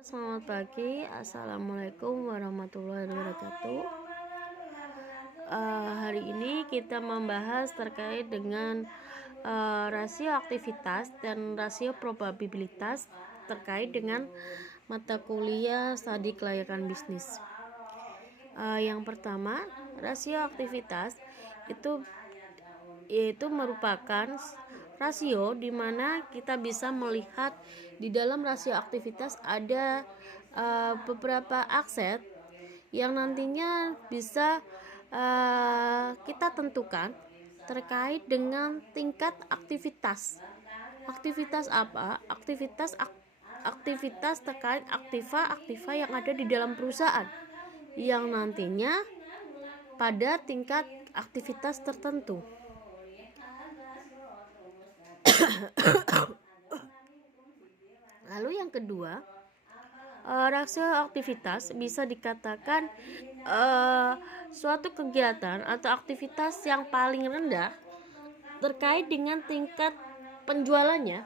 Selamat pagi, assalamualaikum warahmatullahi wabarakatuh. Hari ini kita membahas terkait dengan rasio aktivitas dan rasio probabilitas terkait dengan mata kuliah studi kelayakan bisnis. Yang pertama, rasio aktivitas itu merupakan rasio di mana kita bisa melihat di dalam rasio aktivitas ada beberapa aset yang nantinya bisa kita tentukan terkait dengan tingkat aktivitas. Aktivitas apa? Aktivitas terkait aktiva yang ada di dalam perusahaan yang nantinya pada tingkat aktivitas tertentu. Lalu yang kedua, rasio aktivitas bisa dikatakan suatu kegiatan atau aktivitas yang paling rendah terkait dengan tingkat penjualannya,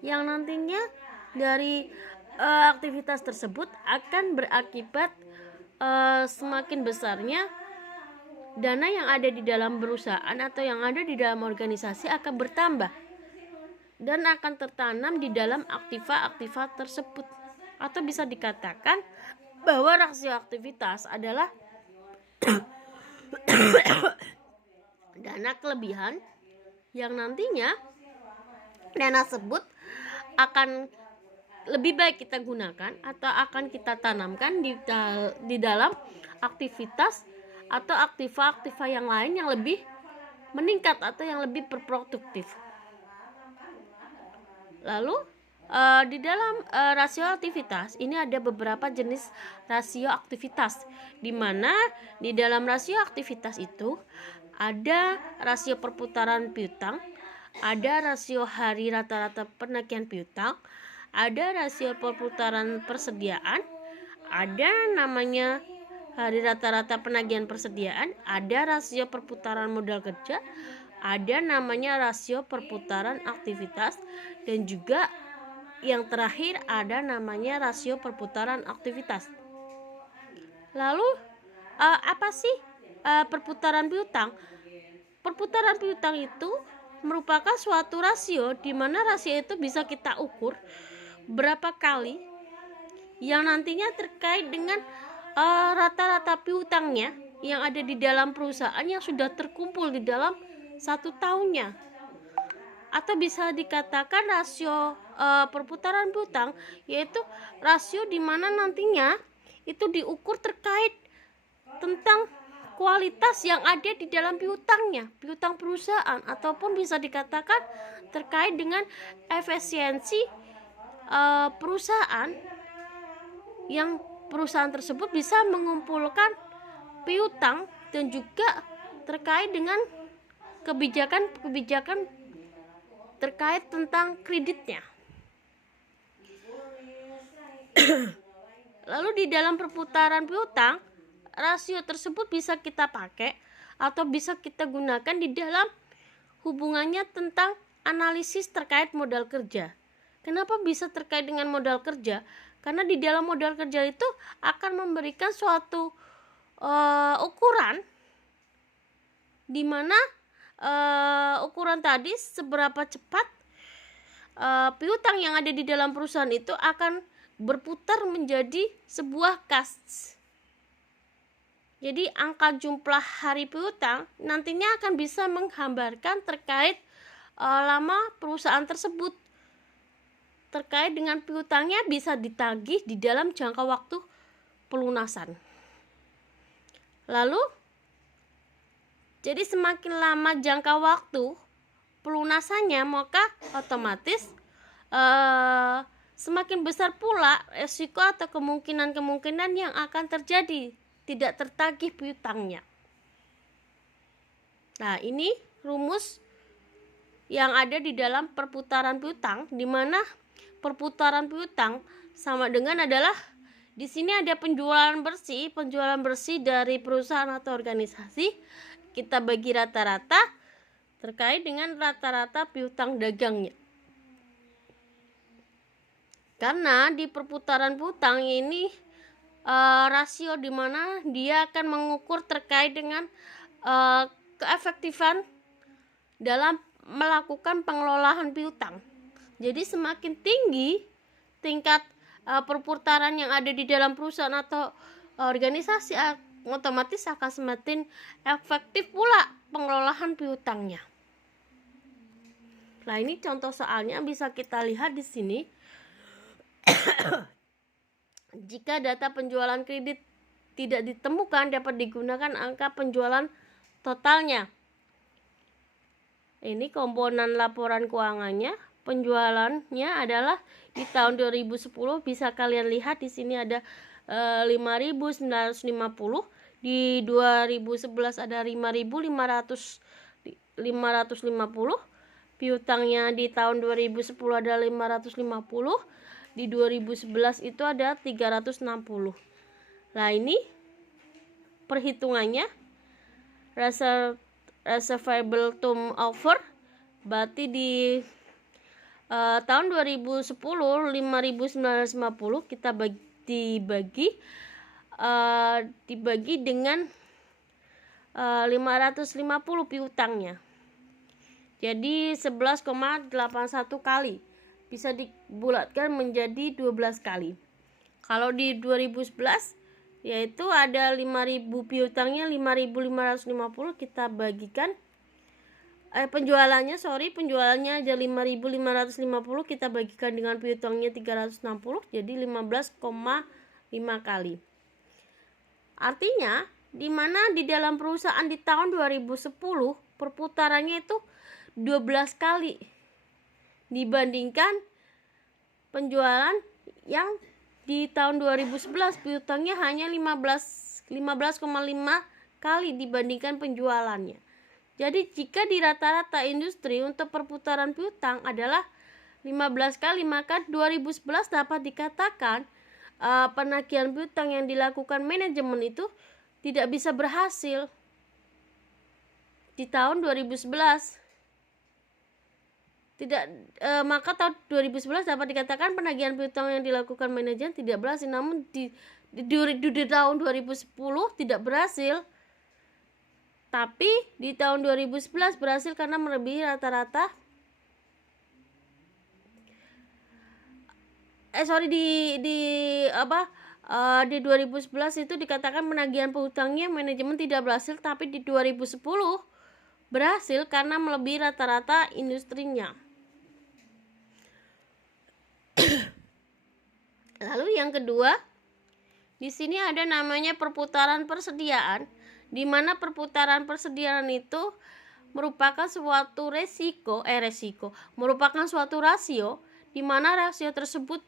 yang nantinya dari aktivitas tersebut akan berakibat semakin besarnya dana yang ada di dalam perusahaan atau yang ada di dalam organisasi akan bertambah dan akan tertanam di dalam aktiva tersebut. Atau bisa dikatakan bahwa rasio aktivitas adalah dana kelebihan yang nantinya dana tersebut akan lebih baik kita gunakan atau akan kita tanamkan di dalam aktivitas atau aktiva yang lain yang lebih meningkat atau yang lebih berproduktif. Lalu di dalam rasio aktivitas ini ada beberapa jenis rasio aktivitas, di mana di dalam rasio aktivitas itu ada rasio perputaran piutang, ada rasio hari rata-rata penagihan piutang, ada rasio perputaran persediaan, ada namanya hari rata-rata penagihan persediaan, ada rasio perputaran modal kerja, ada namanya rasio perputaran aktivitas, dan juga yang terakhir ada namanya rasio perputaran aktivitas. Lalu apa sih perputaran piutang? Perputaran piutang itu merupakan suatu rasio di mana rasio itu bisa kita ukur berapa kali yang nantinya terkait dengan rata-rata piutangnya yang ada di dalam perusahaan yang sudah terkumpul di dalam 1 tahunnya. Atau bisa dikatakan rasio perputaran piutang, yaitu rasio di mana nantinya itu diukur terkait tentang kualitas yang ada di dalam piutangnya, piutang perusahaan, ataupun bisa dikatakan terkait dengan efisiensi perusahaan, yang perusahaan tersebut bisa mengumpulkan piutang dan juga terkait dengan kebijakan terkait tentang kreditnya. Lalu di dalam perputaran piutang, rasio tersebut bisa kita pakai atau bisa kita gunakan di dalam hubungannya tentang analisis terkait modal kerja. Kenapa bisa terkait dengan modal kerja? Karena di dalam modal kerja itu akan memberikan suatu ukuran di mana ukuran tadi seberapa cepat piutang yang ada di dalam perusahaan itu akan berputar menjadi sebuah kas. Jadi angka jumlah hari piutang nantinya akan bisa menggambarkan terkait lama perusahaan tersebut, terkait dengan piutangnya bisa ditagih di dalam jangka waktu pelunasan. Lalu jadi semakin lama jangka waktu pelunasannya, maka otomatis semakin besar pula resiko atau kemungkinan yang akan terjadi tidak tertagih piutangnya. Nah, ini rumus yang ada di dalam perputaran piutang, di mana perputaran piutang sama dengan adalah di sini ada penjualan bersih dari perusahaan atau organisasi, kita bagi rata-rata terkait dengan rata-rata piutang dagangnya. Karena di perputaran piutang ini rasio di mana dia akan mengukur terkait dengan keefektifan dalam melakukan pengelolaan piutang. Jadi semakin tinggi tingkat perputaran yang ada di dalam perusahaan atau organisasi, otomatis akan semakin efektif pula pengelolaan piutangnya. Nah, ini contoh soalnya bisa kita lihat di sini. Jika data penjualan kredit tidak ditemukan, dapat digunakan angka penjualan totalnya. Ini komponen laporan keuangannya. Penjualannya adalah di tahun 2010, bisa kalian lihat di sini ada 5.950, di 2011 ada 5.550, piutangnya di tahun 2010 ada 550, di 2011 itu ada 360. Nah, ini perhitungannya reservable turnover, berarti di tahun 2010 5.950 kita dibagi dengan 550 piutangnya. Jadi 11,81 kali, bisa dibulatkan menjadi 12 kali. Kalau di 2011 yaitu ada 5.000 piutangnya, 5.550 kita bagikan penjualannya aja 5.550, kita bagikan dengan piutangnya 360, jadi 15,5 kali. Artinya di mana di dalam perusahaan di tahun 2010 perputarannya itu 12 kali dibandingkan penjualan yang di tahun 2011 piutangnya hanya 15,5 kali dibandingkan penjualannya. Jadi jika di rata-rata industri untuk perputaran piutang adalah 15 kali, maka 2011 dapat dikatakan penagihan piutang yang dilakukan manajemen itu tidak bisa berhasil di tahun 2011. Maka tahun 2011 dapat dikatakan penagihan piutang yang dilakukan manajemen tidak berhasil. Namun di tahun 2010 tidak berhasil, tapi di tahun 2011 berhasil karena melebihi rata-rata di 2011 itu dikatakan penagihan piutangnya manajemen tidak berhasil, tapi di 2010 berhasil karena melebihi rata-rata industrinya. Lalu yang kedua, di sini ada namanya perputaran persediaan, di mana perputaran persediaan itu merupakan suatu merupakan suatu rasio, di mana rasio tersebut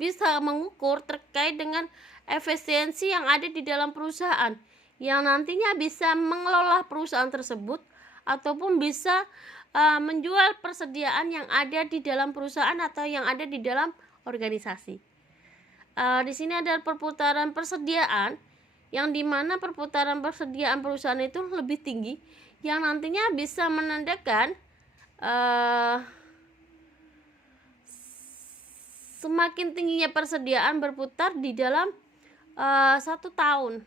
bisa mengukur terkait dengan efisiensi yang ada di dalam perusahaan, yang nantinya bisa mengelola perusahaan tersebut ataupun bisa menjual persediaan yang ada di dalam perusahaan atau yang ada di dalam organisasi. Di sini ada perputaran persediaan, yang dimana perputaran persediaan perusahaan itu lebih tinggi, yang nantinya bisa menandakan semakin tingginya persediaan berputar di dalam 1 tahun.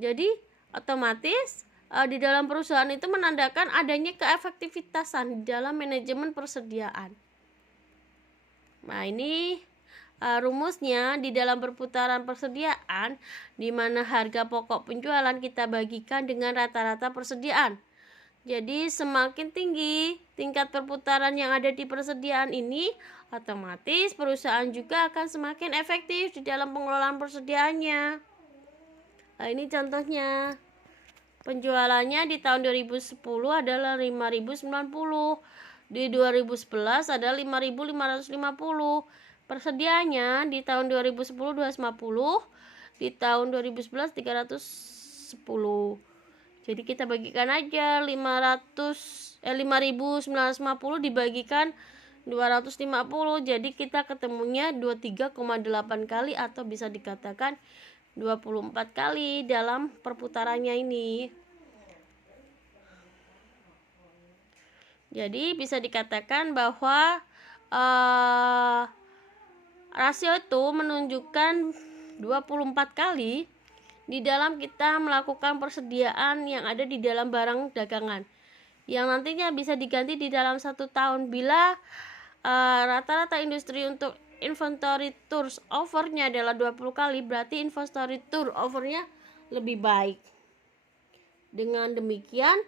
Jadi otomatis di dalam perusahaan itu menandakan adanya keefektivitasan di dalam manajemen persediaan. Nah, ini rumusnya di dalam perputaran persediaan, di mana harga pokok penjualan kita bagikan dengan rata-rata persediaan. Jadi semakin tinggi tingkat perputaran yang ada di persediaan ini, otomatis perusahaan juga akan semakin efektif di dalam pengelolaan persediaannya. Nah, ini contohnya. Penjualannya di tahun 2010 adalah 5.090, di 2011 ada 5.550. Persediaannya di tahun 2010 250, di tahun 2011 310. Jadi kita bagikan aja 5.950 dibagikan 250, jadi kita ketemunya 23,8 kali, atau bisa dikatakan 24 kali dalam perputarannya ini. Jadi bisa dikatakan bahwa rasio itu menunjukkan 24 kali di dalam kita melakukan persediaan yang ada di dalam barang dagangan yang nantinya bisa diganti di dalam 1 tahun. Bila rata-rata industri untuk inventory turnover-nya adalah 20 kali, berarti inventory turnover-nya lebih baik. Dengan demikian,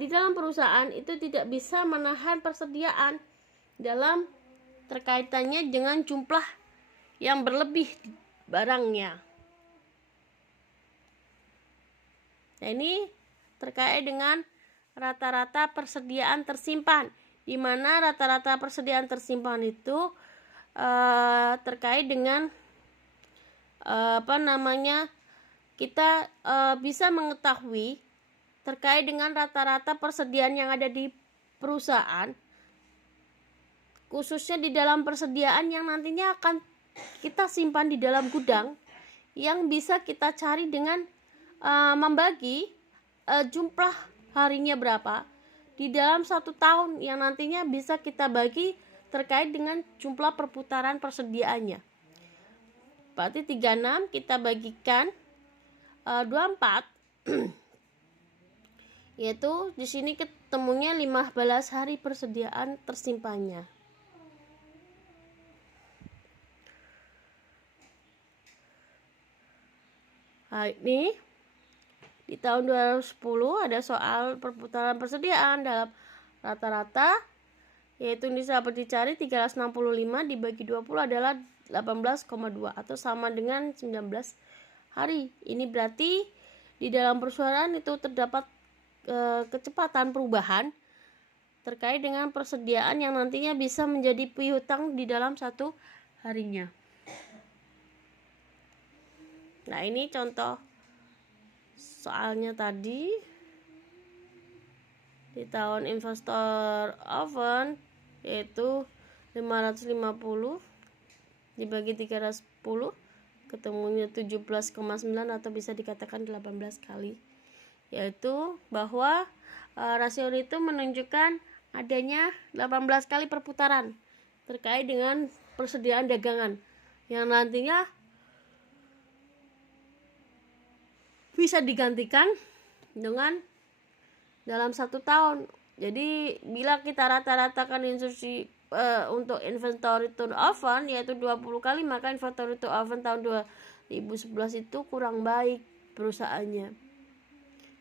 di dalam perusahaan itu tidak bisa menahan persediaan dalam terkaitannya dengan jumlah yang berlebih barangnya. Nah, ini terkait dengan rata-rata persediaan tersimpan, di mana rata-rata persediaan tersimpan itu terkait dengan kita bisa mengetahui terkait dengan rata-rata persediaan yang ada di perusahaan, khususnya di dalam persediaan yang nantinya akan kita simpan di dalam gudang, yang bisa kita cari dengan membagi jumlah harinya berapa di dalam 1 tahun, yang nantinya bisa kita bagi terkait dengan jumlah perputaran persediaannya. Berarti 36 kita bagikan 24, yaitu di sini ketemunya 15 hari persediaan tersimpannya. Nah, ini di tahun 2010 ada soal perputaran persediaan dalam rata-rata, yaitu bisa dicari 365 dibagi 20 adalah 18,2 atau sama dengan 19 hari. Ini berarti di dalam perusahaan itu terdapat kecepatan perubahan terkait dengan persediaan yang nantinya bisa menjadi piutang di dalam 1 harinya. Nah, ini contoh soalnya tadi di tahun investor oven, yaitu 550 dibagi 310 ketemunya 17,9 atau bisa dikatakan 18 kali, yaitu bahwa rasio itu menunjukkan adanya 18 kali perputaran terkait dengan persediaan dagangan yang nantinya bisa digantikan dengan dalam 1 tahun. Jadi bila kita rata-ratakan instruksi untuk inventory turnover yaitu 20 kali, maka inventory turnover tahun 2011 itu kurang baik perusahaannya.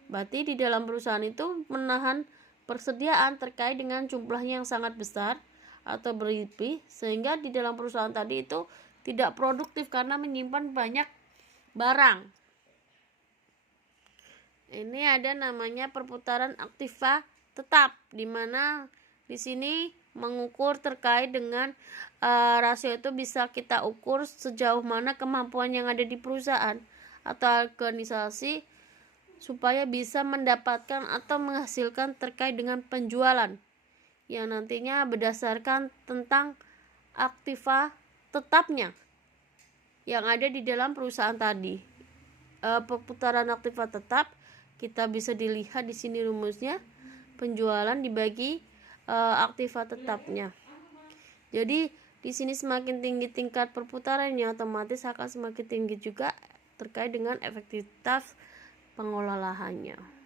Berarti di dalam perusahaan itu menahan persediaan terkait dengan jumlahnya yang sangat besar atau berlebih, sehingga di dalam perusahaan tadi itu tidak produktif karena menyimpan banyak barang. Ini ada namanya perputaran aktiva tetap, di mana di sini mengukur terkait dengan rasio itu bisa kita ukur sejauh mana kemampuan yang ada di perusahaan atau organisasi supaya bisa mendapatkan atau menghasilkan terkait dengan penjualan yang nantinya berdasarkan tentang aktiva tetapnya yang ada di dalam perusahaan tadi. Perputaran aktiva tetap kita bisa dilihat di sini rumusnya, penjualan dibagi aktiva tetapnya. Jadi di sini semakin tinggi tingkat perputarannya, otomatis akan semakin tinggi juga terkait dengan efektivitas pengelolaannya.